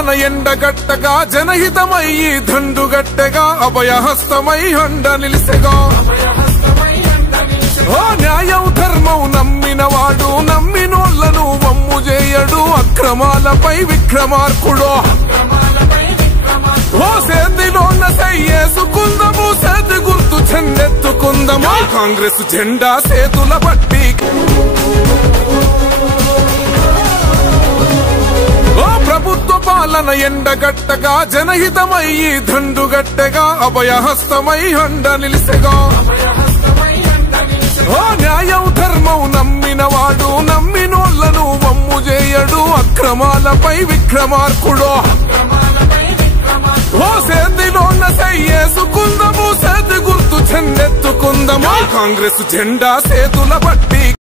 పాలన ఎండగట్టగా జనహితమయ్యి దండుగట్టగా అభయహస్తమై అండ నిలిసెగా ఓ న్యాయం ధర్మం నమ్మినవాడు నమ్మినోళ్లను వమ్ము చేయడు అక్రమాలపై విక్రమార్కుడో ఓ సేందిలోన్న సయ్యేసుకుందము సేతి గుర్తు చెందెత్తుకుందము కాంగ్రెస్ జెండా సేతుల బట్టి ఓ ప్రభుత్వ పాలన ఎండగట్టగా జనహితమయ్యి దండుగట్టగా అభయహస్తమై అండ నిలిసెగా ఓ న్యాయం ధర్మం నమ్మినవాడు నమ్మినోళ్లను వమ్ము చేయడు అక్రమాలపై విక్రమార్కుడో ఓ సేందిలోన్న సయ్యేసుకుందము సేతి గుర్తు చెందెత్తుకుందము కాంగ్రెస్ జెండా సేతుల బట్టి